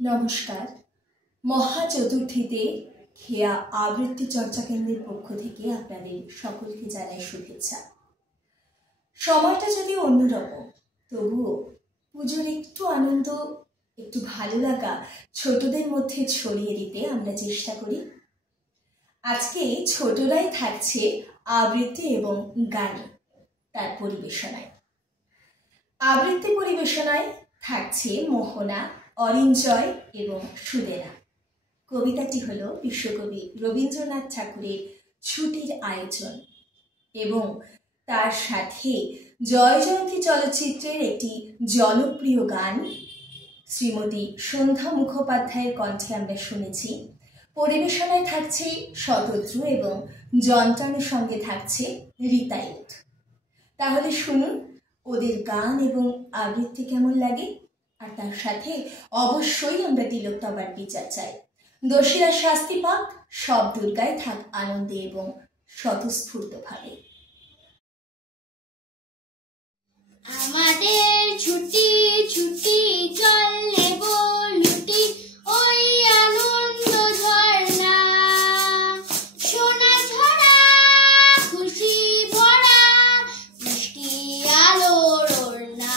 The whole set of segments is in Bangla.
নমস্কার। মহা চতুর্থীতে খেয়া আবৃত্তি চর্চা কেন্দ্রের পক্ষ থেকে আপনাদের সকলকে জানাই শুভেচ্ছা। সময়টা যদি অন্যরকম, তবুও পুজোর একটু আনন্দ, একটু ভালো লাগা ছোটদের মধ্যে ছড়িয়ে দিতে আমরা চেষ্টা করি। আজকে ছোটরাই থাকছে আবৃত্তি এবং গানে, তার পরিবেশনায়। আবৃত্তি পরিবেশনায় থাকছে মোহনা, অরিঞ্জয় এবং সুদেনা। কবিতাটি হল বিশ্বকবি রবীন্দ্রনাথ ঠাকুরের ছুটির আয়োজন এবং তার সাথে জয় জয়ন্তী চলচ্চিত্রের একটি জনপ্রিয় গান শ্রীমতী সন্ধ্যা মুখোপাধ্যায়ের কণ্ঠে আমরা শুনেছি। পরিবেশনায় থাকছে শতদ্রু এবং যন্ত্রণের সঙ্গে থাকছে রিতাইট। তাহলে শুনুন ওদের গান এবং আবৃত্তি কেমন লাগে। আর তার সাথে অবশ্যই আমরা তিলোত্তমার বিচার চাই। দোষীরা শাস্তি পাক, সব দুর্গায় থাক আনন্দে এবং স্বতঃস্ফূর্তভাবে। আমাদের ছুটি ছুটি চল নেব লুটি, ওই আনন্দ ঝর্ণা সোনা ঝরা খুশি ভরা মিষ্টি আলোর ওড়না।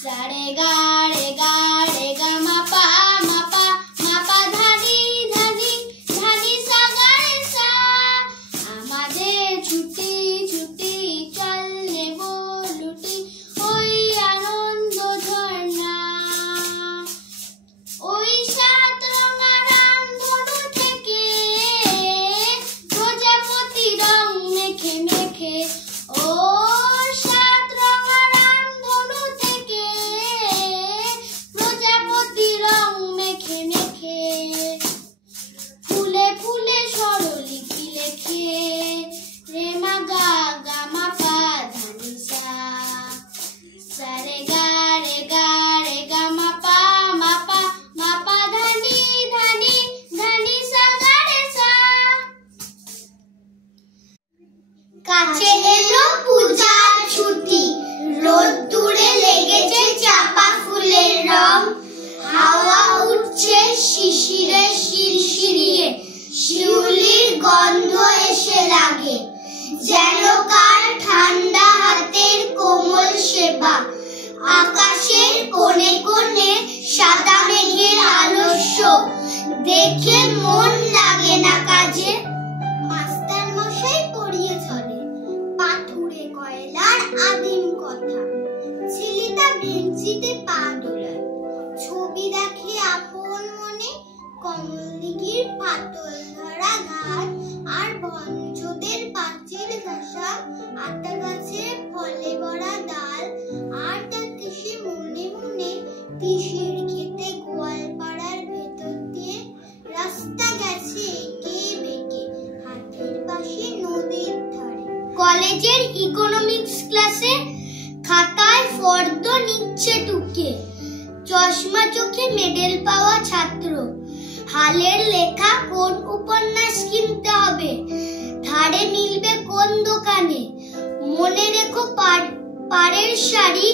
সারে গা রে গা রে গা মাপা মাপা মাপা ধানি ধানি ধানি সা গা রে সা। আমাদের ছুটি ছুটি চল নেব লুটি, ওই আনন্দ ঝর্ণা। ওই সাত রঙা রামধনু থেকে প্রজাপতি রং মেখে মেখে, ও সাত রঙা রামধনু থেকে প্রজাপতি রং মেখে মেখে, ফুলে ফুলে স্বরলিপি লেখে রে মা গা গা মা পা ধানি সা। সারে গা রে গা রে গা মা পা ধানি ধানি ধানি সা গা রে সা। কাছে এলো পূজার ছুটি, রোদ্দুরে লেগেছে চাপা ফুলের রং। হাওয়া উঠছে শিশিরে শিরশিরিয়ে, শিউলির গন্ধ এসে লাগে যেন কার ঠান্ডা হাতের কোমল সেবা। আকাশের কোণে কোণে সাদা মেঘের আলস্য দেখে মন লাগে না কাজে। মাস্টার মশাই পড়িয়ে চলে পাথুরে কয়লার আদিম কথা, ছেলেটা বেঞ্চিতে পা দোলায়, ছবি দেখে আপন মনে কমল দিঘির পাতল ধরা ঘাট আর ভঞ্জদের পাঁচিল ঘাসা আতা গাছের ফলে ভরা ডাল। আর তাকে সে মনে মনে তিসির খেতে গোয়ালপাড়ার ভেতর দিয়ে রাস্তা গেছে এঁকে বেঁকে হাতের পাশে নদীর ধারে। কলেজের ইকোনমিক্স ক্লাসে খাতায় ফর্দ নিচ্ছে টুকে, চশমা চোখে মেডেল পাওয়া ছাত্র। হালের লেখা কোন উপন্যাস কিনতে হবে, ধারে মিলবে কোন দোকানে। মনে রেখো পাড়ের শাড়ি,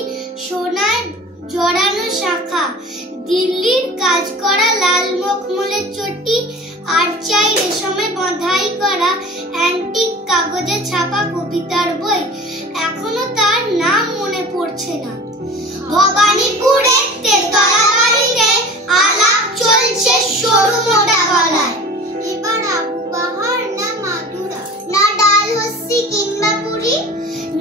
সোনায় জড়ানো শাখা, দিল্লির কাজ করা লাল মখমলের চটি, আর চাই রেশমে বাঁধাই করা অ্যান্টিক কাগজে ছাপা কবিতার বই। এখনো তার নাম মনে পড়ছে না। ভবানীপুরের তেতলা বাড়িতে আলাপ চলছে সরু মোটা গলায়। এবার আবু বাহার না মাদুরা, না ডালহস্যি কিংবা পুরি,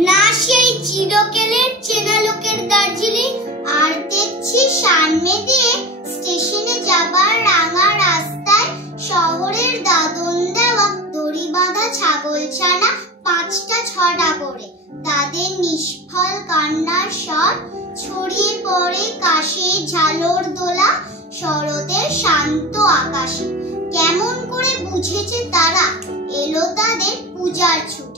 না সেই চিরকেলের চেনা লোকের দার্জিলিং। আর দেখছি সামনে দিয়ে স্টেশনে যাবার রাঙা রাস্তায় শহরের দাদন দেওয়া দড়ি বাঁধা ছাগলছানা 5টা 6টা করে। তাদের নিষ্ফল কান্নার স্বর ছড়িয়ে পড়ে কাশে ঝালর দোলা শরতের শান্ত আকাশে। কেমন করে বুঝেছে তারা এলো তাদের পূজার ছুটি।